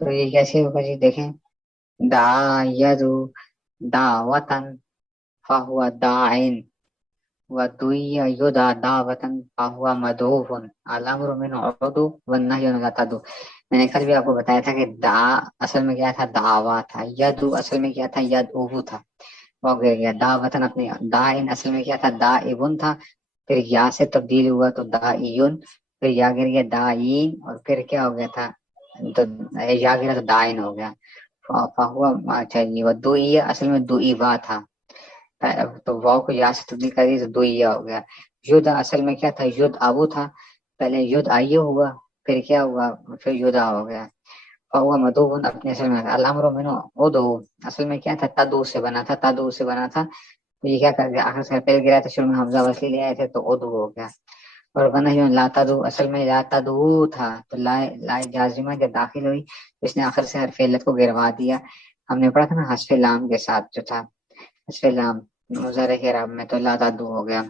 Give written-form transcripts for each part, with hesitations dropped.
तो ये कैसे होगा जी, देखें। दा यदु दावतन फाहुआ दाइन वदुइया युदा दावतन फाहुआ मदूफुन अल-अम्रु मिन उदु वन्नहयु अन तदु। मैंने कल भी आपको बताया था कि दा असल में क्या था, दावा था। यदु असल में क्या था, यदउहु था। वो गिर गया। दावतन अपने दाइन असल में क्या था, दाइबुन था। फिर या से तब्दील हुआ तो दाइयुन, फिर या गिर गया दाइन, और फिर क्या हो गया था, तो या गिरा तो दाइन हो गया। फाहुआ, अच्छा ये वदुइया असल में दुइबा था। तो वाव को या से तब्दील कर दी तो दुइया हो गया। युद्ध असल में क्या था, युद्ध आबू था। पहले युद्ध आइयो हुआ, फिर क्या हुआ, फिर युद्धा हो गया। और हुआ मधुबन अपने असल में अलामरो मिनो ओदो, असल में क्या था, तदू से बना था, तदू से बना था। तो ये क्या कर गया, आखिर से पहले गिरा था, शुरू में हमजा वसली ले आए थे तो ओदू हो गया। और बना जो लातादू असल में लातादू था। तो लाए लाए जाजिमा जब दाखिल हुई तो इसने आखिर से हरफ इल्लत को गिरवा दिया। हमने पढ़ा था ना हस्फे लाम के साथ जो था, हस्फे लाम मुज़ारे के रब में, तो लातादू हो गया।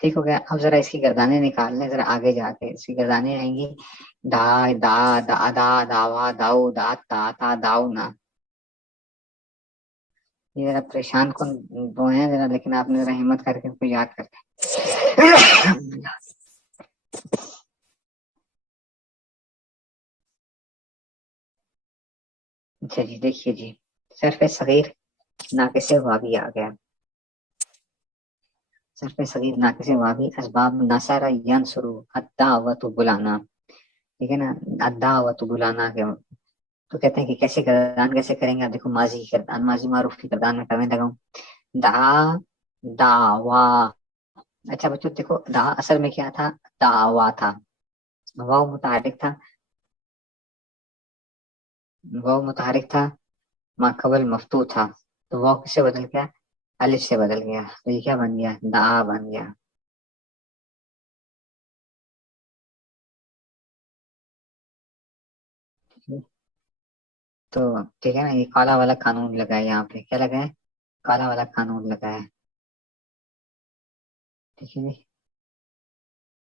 ठीक हो गया। अब जरा इसकी गर्दानें निकाल लें, जरा आगे जाके इसकी गर्दानें आएंगी। दा दा दा दा दावा दाऊ दा ता ता दाऊ ना। ये जरा परेशान कौन दो हैं जरा, लेकिन आपने जरा हिम्मत करके इनको याद करते। अच्छा जी, देखिए जी। सरफे सगीर नाके से वावी आ गया। सरफे सगीर नाके से वावी असबाब नसारा यंसुरु अद्दावतु बुलाना। ठीक है ना, अद्दावतु बुलाना के। तो कहते हैं कि कैसे गर्दान कैसे करेंगे। आप देखो, माजी की गर्दान, माजी मारूफ की गर्दान में करने लगा हूं। दा दावा। अच्छा बच्चों देखो, दा असल में क्या था, दावा था। वाव मुतहरिक था, वाव मुतहरिक था, माकबल मफ्तू था। तो वाव किससे बदल गया, अलिफ से बदल गया। तो ये क्या बन गया, दा बन गया। तो ठीक है ना, ये काला वाला कानून लगा है यहाँ पे, क्या लगा है, काला वाला कानून लगा है। ठीक है जी।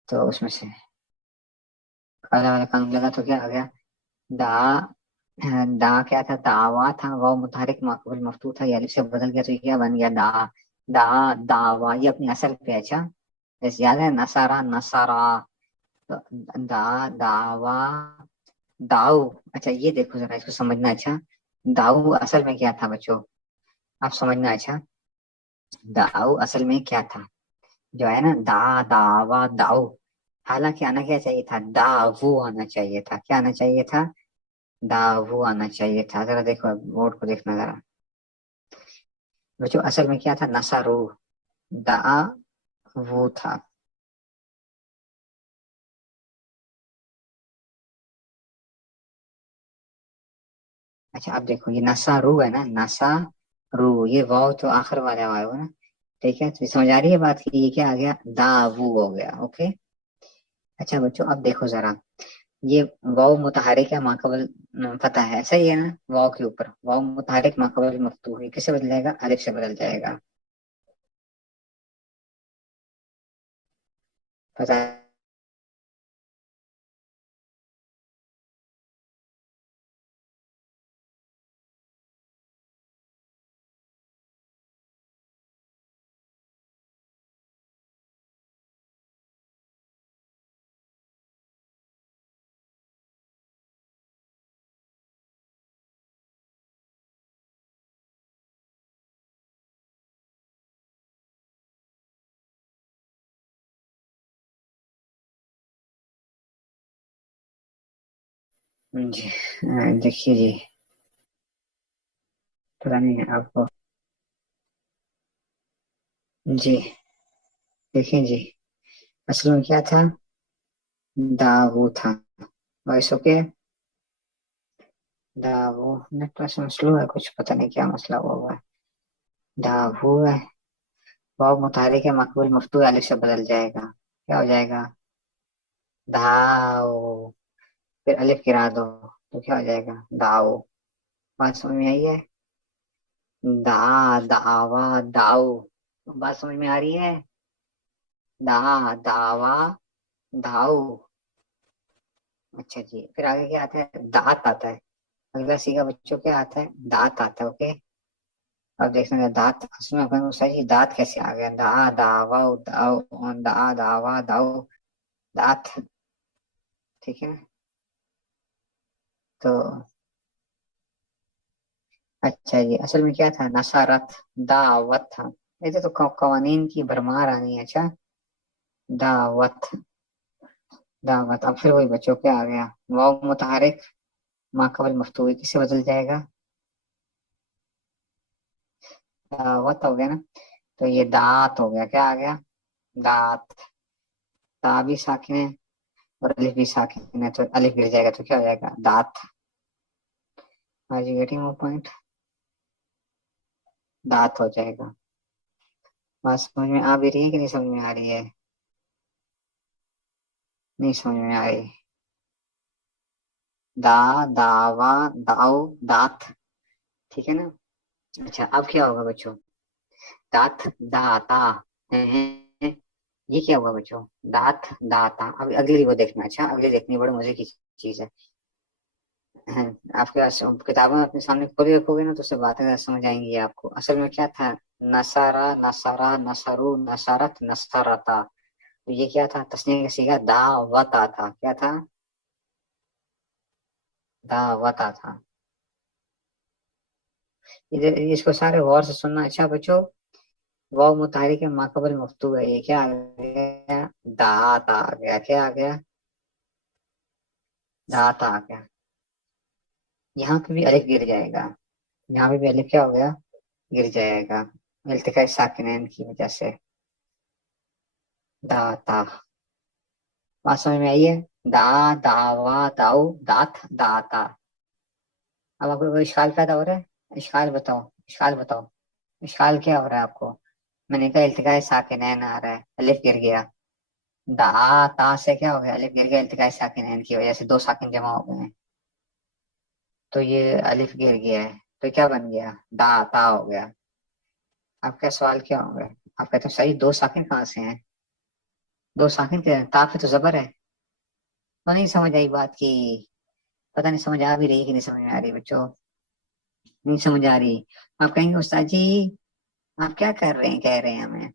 तो उसमें से काला वाला कानून लगा तो क्या आ गया, दा। दा क्या था, दावा था। वाव मुतहरिक मकबूल मफ्तू था, ये अलिफ से बदल गया तो ये क्या बन गया, दा। दा दावा, ये अपनी असल पे है। अच्छा, जैसे याद है नसारा नसारा। तो दा दावा दाऊ। अच्छा ये देखो जरा, इसको समझना। अच्छा, दाऊ असल में क्या था बच्चों, आप समझना। अच्छा, दाऊ असल में क्या था, जो है ना, दा दावा दाऊ। हालांकि आना क्या चाहिए था, दावू आना चाहिए था। क्या आना चाहिए था, दावू आना चाहिए था। जरा देखो बोर्ड को देखना जरा बच्चों, असल में क्या था, नसारू, दा वो था। अच्छा अब देखो, ये नसारू है ना, नसारू, ये वाव तो आखिर वाला वाव है ना। ठीक है, तो समझ आ रही है बात की, ये क्या आ गया, दावू हो गया। ओके। अच्छा बच्चों अब देखो जरा, ये वाव मुतहरिक है माकबल पता है, ऐसा ही है ना, वाव के ऊपर वाव मुतहरिक माकबल मफ्तूह है, किससे बदल जाएगा, अलिफ से बदल जाएगा। पता है। जी देखिए जी, पता नहीं है आपको। जी देखिए जी, असल में क्या था, दावू था। Voice okay. दावू नेटवर्क में स्लो है कुछ, पता नहीं क्या मसला हुआ है। दावू है, वाव मुतहरिक है मकबूल मफ्तूह अलिफ से बदल जाएगा, क्या हो जाएगा, धाओ। फिर अलिफ गिरा दो तो क्या हो जाएगा, दाओ। बात समझ में आई है, दा दावा दाऊ। बात समझ में आ रही है, दा दावा दाऊ। अच्छा जी, फिर आगे क्या आता है, दात आता है। अगला सीखा बच्चों क्या आता है, दांत आता है। ओके, अब देखते हैं दांत उसमें अपन को सही दांत कैसे आ गया, दा दावा दाओ, दा दावा दाओ, दांत। ठीक है, तो अच्छा जी, असल में क्या था, नसारत दावत था। ऐसे तो कवानीन की भरमार आनी है। अच्छा, दावत दावत। अब फिर वही बच्चों क्या आ गया, वाव मुतहरिक मा कबल मफ्तूही किससे बदल जाएगा, दावत हो गया ना। तो ये दांत हो गया, क्या आ गया, दांत। ता भी साकिन है और अलिफ भी साकिन है, तो अलिफ गिर जाएगा तो क्या हो जाएगा, दांत। Are you getting my point, दांत हो जाएगा। बात समझ में आ भी रही है कि नहीं समझ में आ रही है, नहीं समझ में आ रही। दा दावा दाओ, दांत। ठीक है ना। अच्छा, अब क्या होगा बच्चों, दांत दाता है, ये क्या हुआ बच्चों, दांत दाता। अब अगली वो देखना, अच्छा अगली देखनी बड़ी मजे की चीज है। आपके पास किताबें अपने सामने खोले रखोगे ना तो उससे बातें ज़्यादा समझ आएंगी आपको। असल में क्या था, नसारा नसारा नसरू नसारत नसारता। तो ये क्या था, तस्नीह का सीगा दावता था, क्या था, दावता था। इधर इसको सारे गौर से सुनना। अच्छा बच्चों, वाव मुताहरिक के माकबल मफ्तू है, ये क्या आ गया, दात आ गया, क्या आ गया, दात आ गया। यहाँ पे भी अलिफ गिर जाएगा, यहाँ पे भी अलिफ क्या हो गया, गिर जाएगा, इल्तिकाई साकिनैन की वजह से। दाता, बात समझ में आई है, दा दावा दाऊ दात दाता। अब आपको कोई इश्काल पैदा हो रहा है, इश्काल बताओ, इश्काल बताओ, इश्काल क्या हो रहा है आपको। मैंने कहा इल्तिकाई साकिनैन आ रहा है, अलिफ गिर गया, दा ता से क्या हो गया, अलिफ गिर गया, इल्तिकाई साकिनैन की वजह से दो साकिन जमा हो गए हैं, तो ये अलिफ गिर गया है, तो क्या बन गया, दा ता हो गया। आपका सवाल क्या होगा, आप कहते हो सही दो साकिन कहाँ से हैं, दो साकिन के ता पे तो जबर है। तो नहीं समझ आई बात की, पता नहीं समझ आ भी रही है कि नहीं समझ में आ रही बच्चों, नहीं समझ आ रही। आप कहेंगे उस्ताद जी आप क्या कर रहे हैं, कह रहे हैं हमें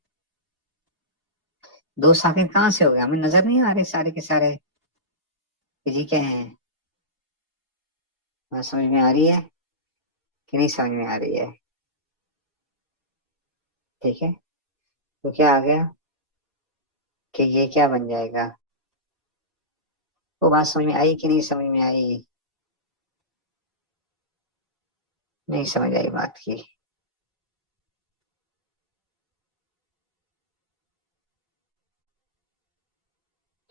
दो साकिन कहाँ से हो गए, हमें नजर नहीं आ रहे सारे के सारे कि जी क्या है। बात समझ में आ रही है कि नहीं समझ में आ रही है, ठीक है। तो क्या आ गया कि ये क्या बन जाएगा, वो बात समझ में आई कि नहीं समझ में आई, नहीं समझ आई बात की।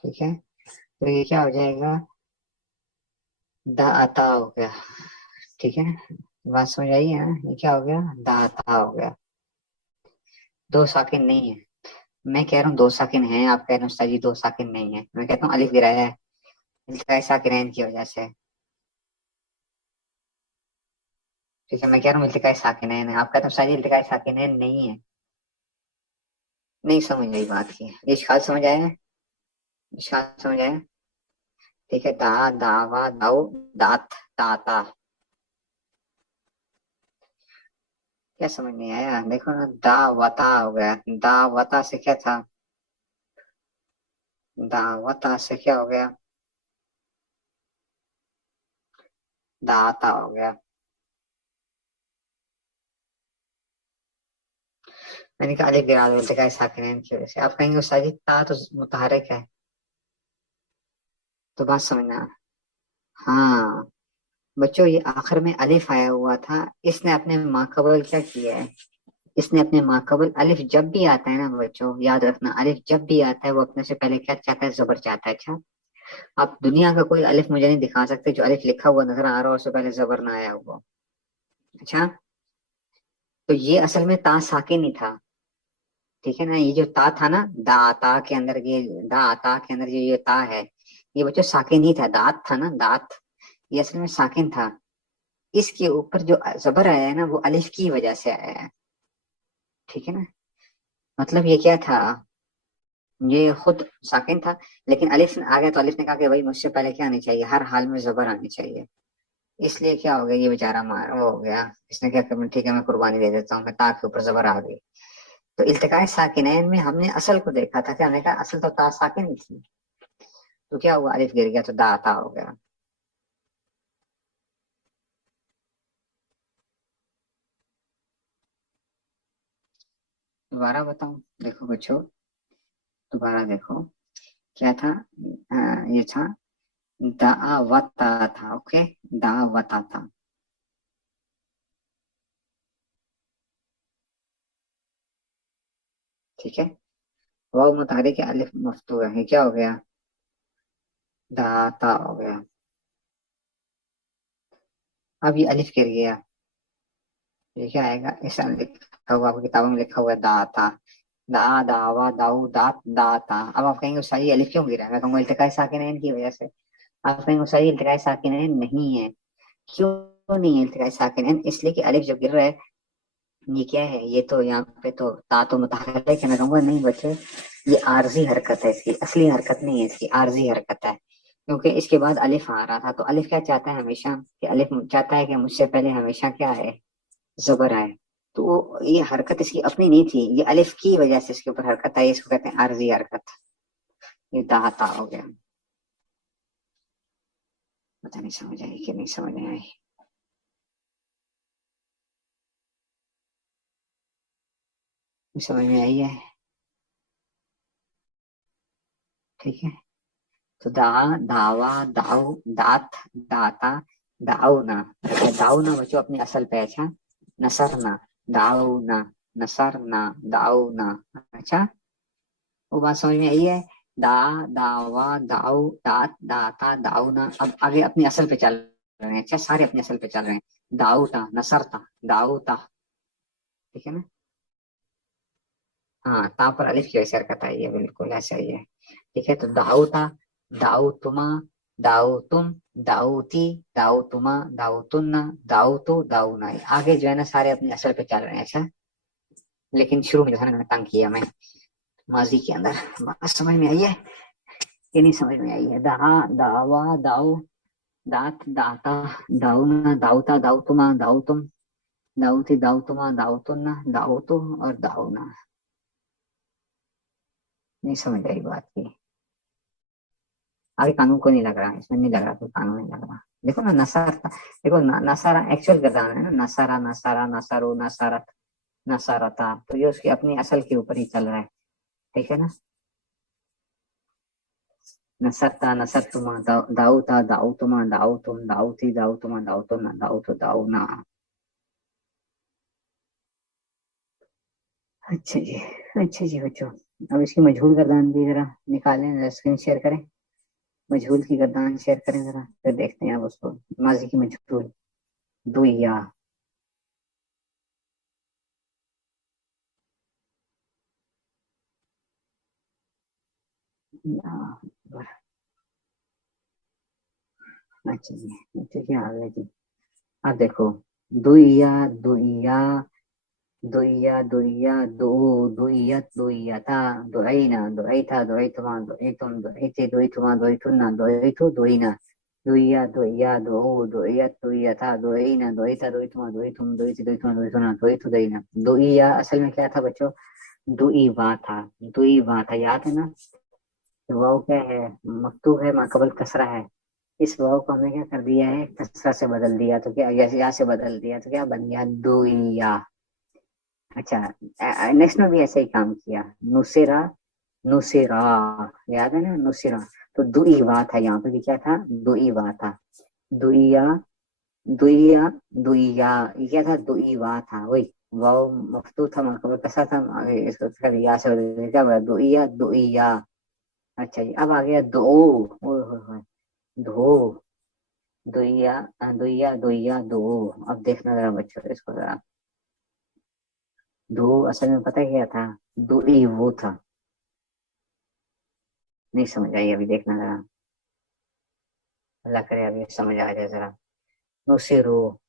ठीक है, तो ये क्या हो जाएगा, दाता हो गया। ठीक है, बात समझ आई है ना, ये क्या हो गया, दाता हो गया। दो साकिन नहीं है, मैं कह रहा हूँ दो साकिन है, आप कह रहे हो उस्ताद जी दो साकिन नहीं है, मैं कहता हूँ अलिफ गिराया है इल्तिकाई साकिनैन की वजह से। ठीक है, मैं कह रहा हूँ इल्तिकाई साकिनैन है, आप कहते हो उस्ताद जी इल्तिकाई साकिनैन नहीं है, नहीं समझ आई बात की, ये इश्काल समझ आया, इश्काल समझ आया। ठीक है, दा दावा दाऊ दात दाता, क्या समझ नहीं आया, देखो ना, दा वता हो गया, दा वता से क्या था, दा वता से क्या हो गया, दाता हो गया। मैंने कहा अलिफ गिरा दो इल्तिकाई साकिनैन की वजह से। आप कहेंगे उस्ताद जी ता तो मुतहरिक है, तो बात समझना। हाँ बच्चों, ये आखिर में अलिफ आया हुआ था, इसने अपने माकबल क्या किया है, इसने अपने माकबल अलिफ जब भी आता है ना बच्चों, याद रखना अलिफ जब भी आता है वो अपने से पहले क्या चाहता है, जबर चाहता है। अच्छा, आप दुनिया का कोई अलिफ मुझे नहीं दिखा सकते जो अलिफ लिखा हुआ नजर आ रहा हो और उससे पहले जबर ना आया हुआ। अच्छा, तो ये असल में ता साकिन ही था। ठीक है ना, ये जो ता था ना, दा ता के अंदर ये, दा ता के अंदर ये ता है, ये बच्चों साकिन ही था, दात था ना, दात, ये असल में साकिन था। इसके ऊपर जो जबर आया है ना वो अलिफ की वजह से आया है। ठीक है ना, मतलब ये क्या था, ये खुद साकिन था, लेकिन अलिफ आ गया तो अलिफ ने कहा कि भाई मुझसे पहले क्या आनी चाहिए, हर हाल में जबर आनी चाहिए, इसलिए क्या हो गया, ये बेचारा मार वो हो गया। इसने क्या कहा, ठीक है मैं कुर्बानी दे देता हूँ, मैं ता के ऊपर जबर आ गई। तो इल्तिकाए साकिनैन में हमने असल को देखा था, क्या हमने कहा असल तो ता साकिन थी, तो क्या हुआ, अलिफ गिर गया तो दा ता हो गया। दोबारा बताऊं, देखो बच्चों, दोबारा देखो, क्या था, ये था दावता था, ओके, दावता था। ठीक है, वाव मुतहरिक है, अलिफ मफ्तूह है, क्या हो गया, दाता हो गया। अब ये अलिफ गिर गया, ये क्या आएगा, ऐसा लिखा हुआ आपकी किताबों में लिखा हुआ है दाता, दा दावा दाऊ दात दाता। अब आप कहेंगे सही अलिफ क्यों गिरा, मैं कहूंगा इल्तिकाए साकिनैन की वजह से। आप कहेंगे सही इल्तिकाए साकिनैन नहीं है। क्यों नहीं है इल्तिकाए साकिनैन, इसलिए कि अलिफ जब गिर रहा है, ये क्या है, ये तो यहाँ पे तो ता तो मुतहर्रिक है, मैं कहूंगा नहीं बच्चे, ये आरजी हरकत है, इसकी असली हरकत नहीं है, इसकी आरजी हरकत है। क्योंकि इसके बाद अलिफ आ रहा था, तो अलिफ क्या चाहता है हमेशा, कि अलिफ चाहता है कि मुझसे पहले हमेशा क्या है, जबर आए। तो ये हरकत इसकी अपनी नहीं थी, ये अलिफ की वजह से इसके ऊपर हरकत आई, इसको कहते हैं आरजी हरकत। ये दाता हो गया। पता नहीं समझ आई कि नहीं समझ में आई। समझ में आई है, ठीक है। तो दा दावा दाऊ दात दाता दाऊना। अच्छा दाऊना बच्चों अपनी असल पे, अच्छा नसरना दाऊना, नसरना दाऊना। अच्छा, वो बात समझ में आई है। दा दावा दाऊ दात दाता दाऊना, अब आगे अपनी असल पे चल रहे हैं, अच्छा सारे अपनी असल पे चल रहे हैं। दाऊता नसरता दाऊता, ठीक है ना। हाँ, ता पर अलिफ की वैसे हरकत आई है, बिल्कुल ऐसा ही है। ठीक है, तो दाऊता दाऊतुमा दाऊतुम दाऊती दाऊतुमा दाऊतुन्ना दाऊतु दाऊना, आगे जो है ना सारे अपनी असल पे चल रहे हैं, अच्छा। लेकिन शुरू में जो है ना मैंने तंग किया, मैं माजी के अंदर। बात समझ में आई है कि नहीं समझ में आई है। दा दावा दाऊ दात दाता दाऊना दाऊता दाऊतुमा दाऊतुम दाऊती दाऊतुमा दाऊतुन्ना दाऊतु और दाऊना। नहीं समझ आई बात की, आगे कानून को नहीं लग रहा, इसमें नहीं लग रहा, कोई कानून नहीं लग रहा। देखो ना नसार, देखो नसारा एक्चुअल गर्दान है ना, नसारा नसारा नसारो नसारत नसारता, तो ये उसकी अपनी असल के ऊपर ही चल रहा है, ठीक है ना। नसरता नसरतुमा दाऊता दाऊतुमा दाऊतुम दाऊती दाऊतुमा दाऊतुन्ना दाऊतु दाऊना। अच्छा जी, अच्छा जी बच्चों, अब इसकी मजहूल गर्दान भी जरा निकालें, स्क्रीन शेयर करें, मजहूल की गर्दान शेयर करें जरा, फिर देखते हैं अब उसको। माजी की मजहूल दुइया, अच्छा जी, ठीक है आ गया जी। अब देखो, दुइया दुइया दुइया दुइया दो दुइयत दुइयता दुइना दुइता दुइतुमा दुइतुम दुइती दुइतुमा दुइतुन्ना दुइतु दुइना दुइया दुइया दो दुइयत दुइयता दुइना दुइता दुइतुमा दुइतुम दुइती दुइतुमा दुइतुन्ना दुइतु दुइना। दुइया असल में क्या था बच्चों, दुई वा था, दुई वा था, याद है ना। तो वाव क्या है, मक्तूब है, माकबल कसरा है। इस वाव को हमने क्या कर दिया है, कसरा से बदल दिया, तो क्या या से बदल दिया, तो क्या बन गया दुइया। अच्छा, नेक्स्ट में भी ऐसा ही काम किया, नुसेरा नुसेरा, याद है ना नुसेरा। तो दुई वा था, यहाँ पे भी क्या था, दुई वा था, दुइया दुइया दुइया, ये क्या था, दुई वा था, वही वाव मफ्तूह था, माकबल कसरा था, आगे इसको कर या से बदल दिया, क्या बना दुइया दुइया। अच्छा जी, अब आ गया दो, ओए होए होए, दो दुइया दुइया दुइया दो। अब देखना जरा बच्चों इसको जरा, दो असल में पता है क्या था, दो ई वो था। नहीं समझ आई, अभी देखना जरा, अल्लाह करे अभी समझ आ जाए जरा। नुसिरो,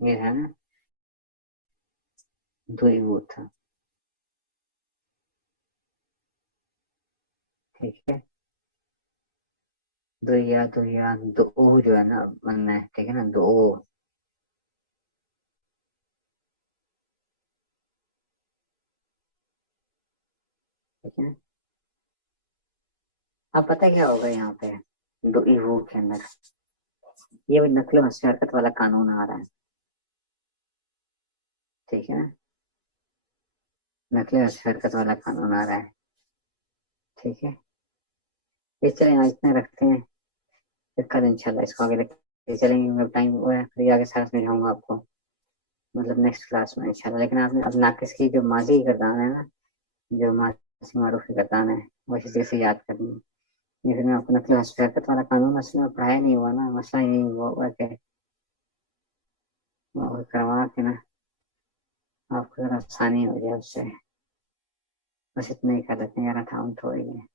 ये है ना, दो ई वो था, ठीक है। दुया दुया दो जो है ना बनना है, ठीक है ना, दो। ठीक है। अब पता है क्या होगा यहाँ पे, दो वो के अंदर ये भी नकल हरकत वाला कानून आ रहा है। ठीक है ना, नकल हरकत वाला कानून आ रहा है। ठीक है। इस चलें आज इतना रखते हैं, फिर कल इंशाल्लाह इसको आगे रखते चलेंगे। मैं टाइम हुआ है फिर आगे साथ में जाऊंगा आपको, मतलब नेक्स्ट क्लास में इंशाल्लाह। लेकिन आपने अब नाकिस की जो माजी गर्दान है ना, जो माजी मारूफ गर्दान है, वो इसी से याद करनी है। ये फिर मैं आपको नकल हरकत वाला कानून असल में पढ़ाया नहीं हुआ ना, मसला यही हुआ कि वो करवा के ना आपको जरा आसानी हो जाए उससे। बस इतना ही कर देते हैं यार, था हम थोड़ी है।